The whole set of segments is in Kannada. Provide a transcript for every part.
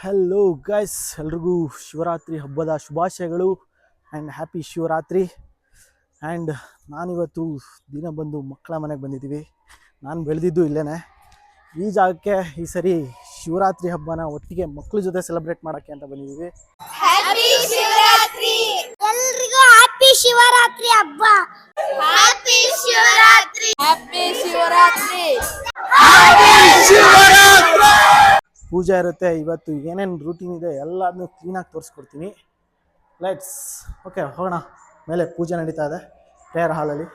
ಹಲೋ ಗೈಸ್, ಎಲ್ರಿಗೂ ಶಿವರಾತ್ರಿ ಹಬ್ಬದ ಶುಭಾಶಯಗಳು ಆ್ಯಂಡ್ ಹ್ಯಾಪಿ ಶಿವರಾತ್ರಿ. ಆ್ಯಂಡ್ ನಾನಿವತ್ತು ದಿನ ಬಂದು ಮಕ್ಕಳ ಮನೆಗೆ ಬಂದಿದ್ದೀವಿ. ನಾನು ಬೆಳೆದಿದ್ದು ಇಲ್ಲೇ ಈ ಜಾಗಕ್ಕೆ. ಈ ಸರಿ ಶಿವರಾತ್ರಿ ಹಬ್ಬನ ಒಟ್ಟಿಗೆ ಮಕ್ಕಳ ಜೊತೆ ಸೆಲೆಬ್ರೇಟ್ ಮಾಡೋಕ್ಕೆ ಅಂತ ಬಂದಿದ್ದೀವಿ. ಹ್ಯಾಪಿ ಶಿವರಾತ್ರಿ ಎಲ್ರಿಗೂ. ಹ್ಯಾಪಿ ಶಿವರಾತ್ರಿ ಹಬ್ಬ. ಹ್ಯಾಪಿ ಶಿವರಾತ್ರಿ. ಹ್ಯಾಪಿ ಶಿವರಾತ್ರಿ. ಪೂಜೆ ಇರುತ್ತೆ ಇವತ್ತು. ಏನೇನು ರೂಟೀನ್ ಇದೆ ಎಲ್ಲದನ್ನೂ ಕ್ಲೀನಾಗಿ ತೋರಿಸ್ಕೊಡ್ತೀನಿ. ಲೆಟ್ಸ್ ಓಕೆ ಹೋಗೋಣ. ಮೇಲೆ ಪೂಜೆ ನಡೀತಾ ಇದೆ ಪ್ರೇಯರ್ ಹಾಲಲ್ಲಿ.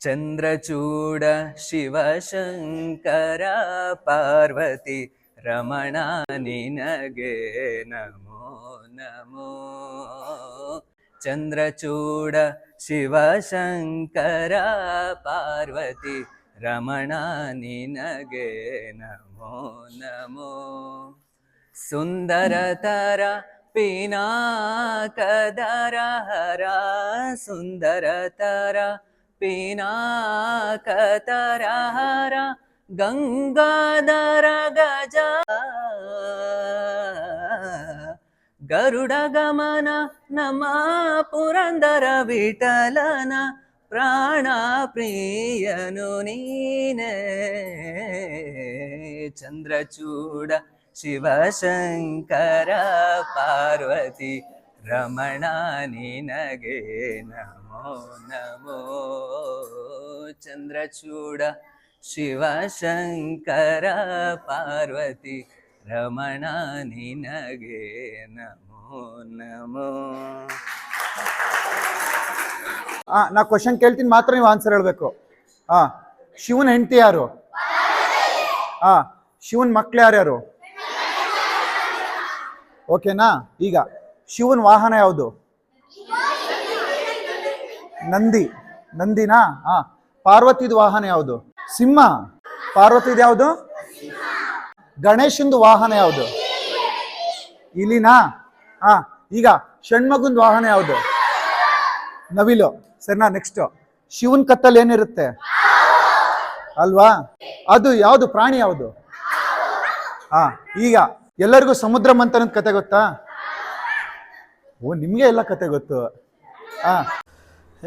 ಚಂದ್ರಚೂಡ ಶಿವಶಂಕರ ಪಾರ್ವತಿ ರಮಣ ನಿನಗೆ ನಮೋ ನಮೋ. ಚಂದ್ರಚೂಡ ಶಿವಶಂಕರ ಪಾರ್ವತಿ ರಮಣ ನಿನಗೆ ನಮೋ ನಮೋ. ಸುಂದರತರ ಪಿನಾಕದರ ಹರ ಸುಂದರತರ ಪಿನಾಕತರ ಹರ ಗಂಗಾಧರ ಗಜ ಗರುಡ ಗಮನ ನಮ ಪುರಂದರ ವಿಠಲನ ಪ್ರಾಣ ಪ್ರಿಯನು ನೀನೇ. ಚಂದ್ರಚೂಡ ಶಿವಶಂಕರ ಪಾರ್ವತಿ ರಮಣ ನಿನಗೆ ನಮೋ ನಮೋ. ಚಂದ್ರಚೂಡ ಶಿವಶಂಕರ ಪಾರ್ವತಿ ರಮಣ ನಿನಗೆ ನಮೋ ನಮೋ. ನಾ ಕ್ವಶನ್ ಕೇಳ್ತೀನಿ, ಮಾತ್ರ ನೀವು ಆನ್ಸರ್ ಹೇಳ್ಬೇಕು. ಶಿವನ್ ಹೆಂಡತಿ ಯಾರು? ಶಿವನ್ ಮಕ್ಳು ಯಾರ್ಯಾರು? ಓಕೆನಾ? ಈಗ ಶಿವನ್ ವಾಹನ ಯಾವುದು? ನಂದಿನಾ? ಪಾರ್ವತಿದ ವಾಹನ ಯಾವುದು? ಸಿಂಹ. ಪಾರ್ವತಿದ ಯಾವುದು? ಗಣೇಶಂದು ವಾಹನ ಯಾವುದು? ಇಲಿನಾ? ಈಗ ಷಣ್ಮಗುಂದ್ ವಾಹನ ಯಾವುದು? ನವಿಲು. ಸರಿನಾ? ನೆಕ್ಸ್ಟ್, ಶಿವನ್ ಕತ್ತಲ್ಲಿ ಏನಿರುತ್ತೆ ಅಲ್ವಾ? ಅದು ಯಾವುದು? ಪ್ರಾಣಿ ಯಾವುದು? ಈಗ ಎಲ್ಲರಿಗೂ ಸಮುದ್ರ ಮಂಥನದ ಕತೆ ಗೊತ್ತಾ? ಓ, ನಿಮಗೆ ಎಲ್ಲ ಕತೆ ಗೊತ್ತು.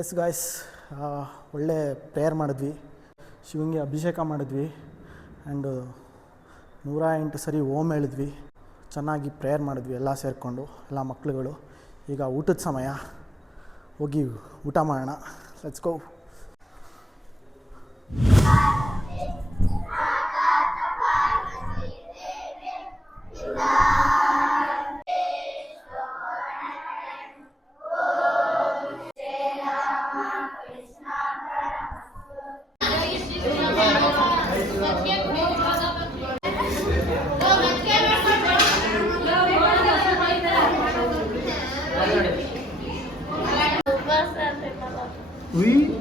ಎಸ್ ಗಾಯ್ಸ್, ಒಳ್ಳೆ ಪ್ರೇಯರ್ ಮಾಡಿದ್ವಿ, ಶಿವಂಗೆ ಅಭಿಷೇಕ ಮಾಡಿದ್ವಿ, ಆ್ಯಂಡ್ 108 ಸರಿ ಓಮ್ ಹೇಳಿದ್ವಿ. ಚೆನ್ನಾಗಿ ಪ್ರೇಯರ್ ಮಾಡಿದ್ವಿ ಎಲ್ಲ ಸೇರಿಕೊಂಡು, ಎಲ್ಲ ಮಕ್ಕಳುಗಳು. ಈಗ ಊಟದ ಸಮಯ, ಹೋಗಿ ಊಟ ಮಾಡೋಣ. Let's go.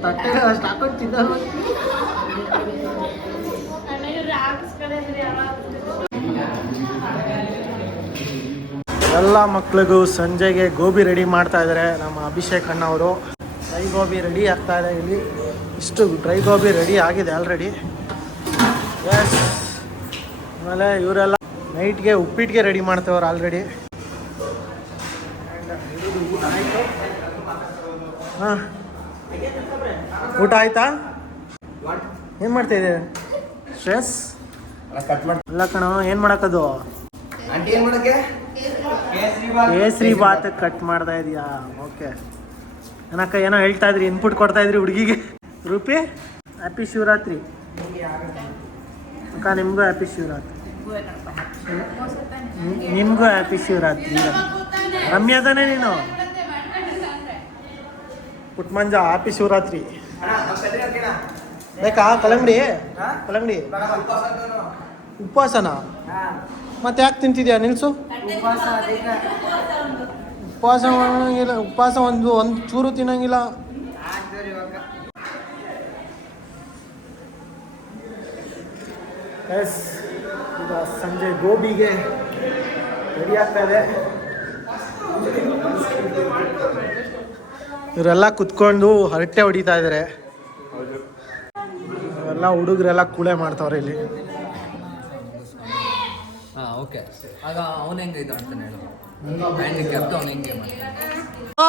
ತಟ್ಟೆ ಅಷ್ಟು ಹಾಕೊಂಡು ತಿನ್ನಲ್ಲ. ಎಲ್ಲ ಮಕ್ಳಿಗೂ ಸಂಜೆಗೆ ಗೋಬಿ ರೆಡಿ ಮಾಡ್ತಾ ಇದ್ದಾರೆ ನಮ್ಮ ಅಭಿಷೇಕ್ ಅಣ್ಣ ಅವರು. ಡ್ರೈ ಗೋಬಿ ರೆಡಿ ಆಗ್ತಾ ಇದೆ ಇಲ್ಲಿ. ಇಷ್ಟು ಡ್ರೈ ಗೋಬಿ ರೆಡಿ ಆಗಿದೆ ಆಲ್ರೆಡಿ. ಎಸ್, ಆಮೇಲೆ ಇವರೆಲ್ಲ ನೈಟ್ಗೆ ಉಪ್ಪಿಟ್ಟಿಗೆ ರೆಡಿ ಮಾಡ್ತೇವ್ರು ಆಲ್ರೆಡಿ. ಊಟ ಆಯಿತು. ಹಾಂ, ಊಟ ಆಯ್ತಾ? ಏನು ಮಾಡ್ತಾಯಿದ್ದೆ ಶ್ರೇಯಸ್? ಅಲ್ಲ ಕಣೋ, ಏನು ಮಾಡಕ್ಕದು? ಕೇಸರಿ ಬಾತ್ ಕಟ್ ಮಾಡ್ತಾ ಇದೀಯಾ? ಓಕೆ. ಏನಕ್ಕ ಏನೋ ಹೇಳ್ತಾ ಇದ್ರಿ, ಇನ್ಪುಟ್ ಕೊಡ್ತಾ ಇದ್ರಿ ಹುಡುಗಿಗೆ. ರೂಪಿ, ಹ್ಯಾಪಿ ಶಿವರಾತ್ರಿ ಅಕ್ಕ. ನಿಮಗೂ ಹ್ಯಾಪಿ ಶಿವರಾತ್ರಿ. ನಿಮಗೂ ಹ್ಯಾಪಿ ಶಿವರಾತ್ರಿ. ರಮ್ಯಾ ತಾನೇ ನೀನು? ಪುಟ್ಮಂಜ ಹ್ಯಾಪಿ ಶಿವರಾತ್ರಿ. ಬೇಕಾ ಕಲ್ಲಂಗಡಿ? ಕಲ್ಲಂಗಡಿ ಉಪವಾಸನಾ? ಮತ್ತೆ ಯಾಕೆ ತಿಂತಿದ್ಯಾ? ನಿಲ್ಸು. ಉಪವಾಸ ಮಾಡಂಗಿಲ್ಲ. ಉಪವಾಸ ಒಂದು ಚೂರು ತಿನ್ನಂಗಿಲ್ಲ. ಎಸ್, ಈಗ ಸಂಜೆ ಗೋಬಿಗೆ ರೆಡಿ ಆಗ್ತಾ ಇದೆ. ಇವರೆಲ್ಲ ಕುತ್ಕೊಂಡು ಹರಟೆ ಹೊಡಿತಾ ಇದ್ದಾರೆ. ಎಲ್ಲ ಹುಡುಗರೆಲ್ಲ ಕೂಳೆ ಮಾಡ್ತಾವ್ರೆ ಇಲ್ಲಿ. ಹಾಂ, ಓಕೆ. ಆಗ ಅವನು ಹೆಂಗೆ ಇದು ಅಂತಾನೆ ಹೇಳು. ಹ್ಯಾಂಡಿಕ್ಯಾಪ್ಟ್ ಅವನು ಹೆಂಗೆ ಮಾಡ್ತಾನೆ.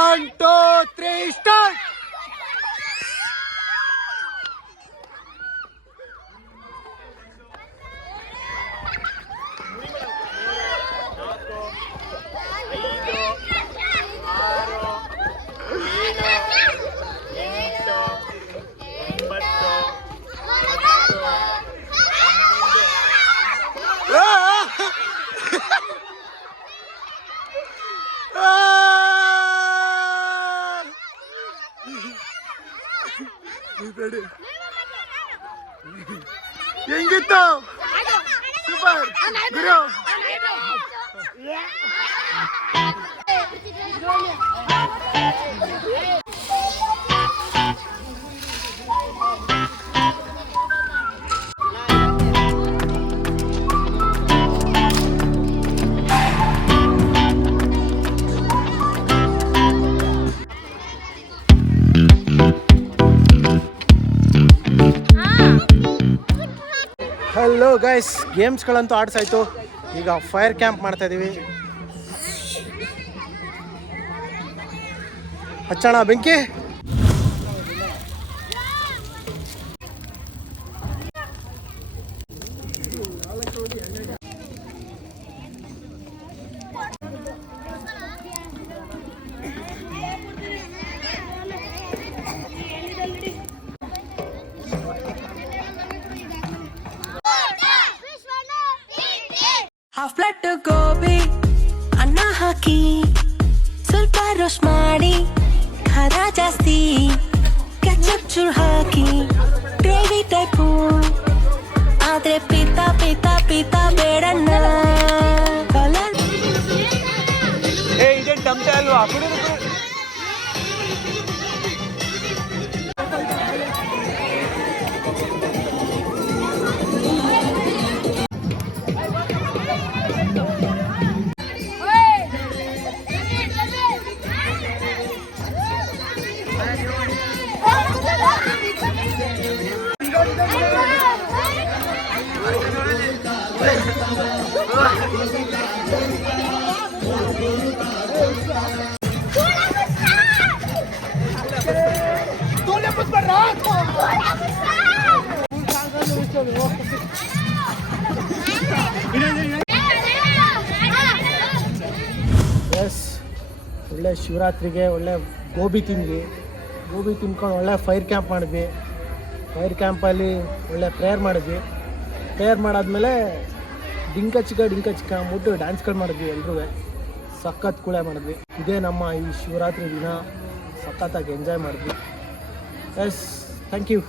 1 2 3 ಸ್ಟಾರ್ಟ್. ಹೆಂಗಿತ್ತು? ಸೂಪರ್ ಗುರು. ಹಲೋ ಗೈಸ್, ಗೇಮ್ಸ್ಗಳಂತೂ ಆಡ್ಸಾಯ್ತು. ಈಗ ಫೈರ್ ಕ್ಯಾಂಪ್ ಮಾಡ್ತಾ ಇದ್ದೀವಿ. ಹಚ್ಚೋಣ ಬೆಂಕಿ. ಹಾಫ್ ಪ್ಲೇಟ್ ಗೋಬಿ ಅನ್ನ ಹಾಕಿ ಸ್ವಲ್ಪ ರೋಸ್ಟ್ ಮಾಡಿ ಖಾರ ಜಾಸ್ತಿ ಕೆಚಪ್ ಚೂರು ಹಾಕಿ ಗ್ರೇವಿ ಟೈಪು ಆದ್ರೆ ಪಿತಾ ಪಿತಾ ಪಿತಾ ಬೇಡಣ್ಣ. ಕಲರ್ ಇದೇನು ಟಮ್ಟೆ ಅಲ್ವಾ? ಎಸ್, ಒಳ್ಳೆ ಶಿವರಾತ್ರಿಗೆ ಒಳ್ಳೆ ಗೋಬಿ ತಿಂದ್ವಿ. ಗೋಬಿ ತಿನ್ಕೊಂಡು ಒಳ್ಳೆ ಫೈರ್ ಕ್ಯಾಂಪ್ ಮಾಡಿದ್ವಿ. ಫೈರ್ ಕ್ಯಾಂಪಲ್ಲಿ ಒಳ್ಳೆ ಪ್ರೇಯರ್ ಮಾಡಿದ್ವಿ. ಪ್ರೇಯರ್ ಮಾಡಾದ್ಮೇಲೆ ಡಿಂಕ ಚಿಕ್ಕ ಅಂದ್ಬಿಟ್ಟು ಡ್ಯಾನ್ಸ್ಗಳು ಮಾಡಿದ್ವಿ. ಎಲ್ಲರೂ ಸಖತ್ ಕೂಳೆ ಮಾಡಿದ್ವಿ. ಇದೇ ನಮ್ಮ ಈ ಶಿವರಾತ್ರಿ ದಿನ ಸಖತ್ತಾಗಿ ಎಂಜಾಯ್ ಮಾಡಿದ್ವಿ. Yes, thank you.